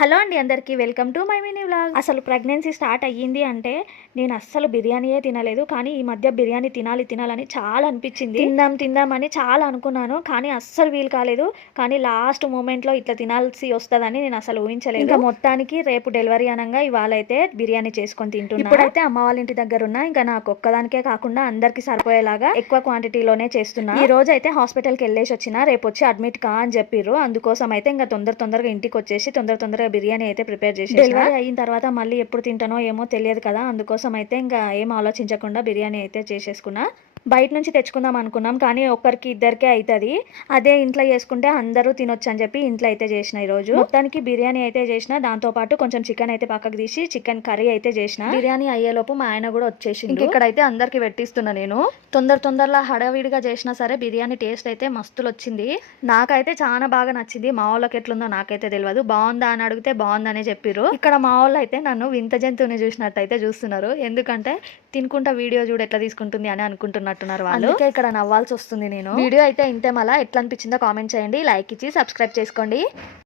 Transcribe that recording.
Hello అండి అందరికీ welcome to my mini vlog. అసలు ప్రెగ్నెన్సీ స్టార్ట్ అయ్యింది అంటే నేను అస్సలు బిర్యానీయే తినలేదు. కానీ ఈ మధ్య బిర్యానీ తినాలని చాలా అనిపించింది. తిందామని చాలా అనుకున్నాను, కానీ అస్సలు వీలు కాలేదు. కానీ లాస్ట్ మూమెంట్లో ఇట్లా తినాల్సి వస్తుందని నేను అసలు ఊహించలేదు. ఇంకా మొత్తానికి రేపు డెలివరీ అనగా ఇవాళ అయితే బిర్యానీ చేసుకొని తింటున్నాను. ఇప్పుడైతే అమ్మ వాళ్ళ ఇంటి దగ్గర ఉన్నా, ఇంకా నాకు ఒక్కదానికే కాకుండా అందరికి సరిపోయేలాగా ఎక్కువ క్వాంటిటీలోనే చేస్తున్నా. ఈ రోజు అయితే హాస్పిటల్కి వెళ్ళేసి వచ్చిన, రేపు వచ్చి అడ్మిట్ కా అని చెప్పిర్రు. అందుకోసం అయితే ఇంకా తొందరగా ఇంటికి వచ్చేసి తొందరగా బిర్యానీ అయితే ప్రిపేర్ చేసి, డెలివరీ అయిన తర్వాత మళ్ళీ ఎప్పుడు తింటానో ఏమో తెలియదు కదా, అందుకోసం అయితే ఇంకా ఏం ఆలోచించకుండా బిర్యానీ అయితే చేసేసుకున్నా. బయట నుంచి తెచ్చుకుందాం అనుకున్నాం, కానీ ఒక్కరికి ఇద్దరికే అవుతుంది. అదే ఇంట్లో చేసుకుంటే అందరూ తినొచ్చు అని చెప్పి ఇంట్లో అయితే చేసిన. ఈరోజు మొత్తానికి బిర్యానీ అయితే చేసిన, దాంతోపాటు కొంచెం చికెన్ అయితే పక్కకు తీసి చికెన్ కర్రీ అయితే చేసిన. బిర్యానీ అయ్యేలోపు మా ఆయన కూడా వచ్చేసి ఇక్కడైతే అందరికి పెట్టిస్తున్నా. నేను తొందరలా హడావిడిగా చేసినా సరే బిర్యానీ టేస్ట్ అయితే మస్తులు వచ్చింది. నాకైతే చాలా బాగా నచ్చింది. మా వాళ్ళకి ఎట్లుందో నాకైతే తెలియదు. బాగుందా అని అడిగితే బాగుందనే చెప్పిర్రు. ఇక్కడ మా వాళ్ళు అయితే నన్ను వింత జంతువుని చూసినట్టు అయితే చూస్తున్నారు. ఎందుకంటే తినుకుంటా వీడియో చూడు ఎట్లా తీసుకుంటుంది అని అనుకుంటున్నట్టున్నారు వాళ్ళు. అందుకే ఇక్కడ నవ్వాల్సి వస్తుంది. నేను వీడియో అయితే ఇంతే. మళ్ళీ ఎట్లా అనిపించిందో కామెంట్ చేయండి, లైక్ ఇచ్చి సబ్స్క్రైబ్ చేసుకోండి.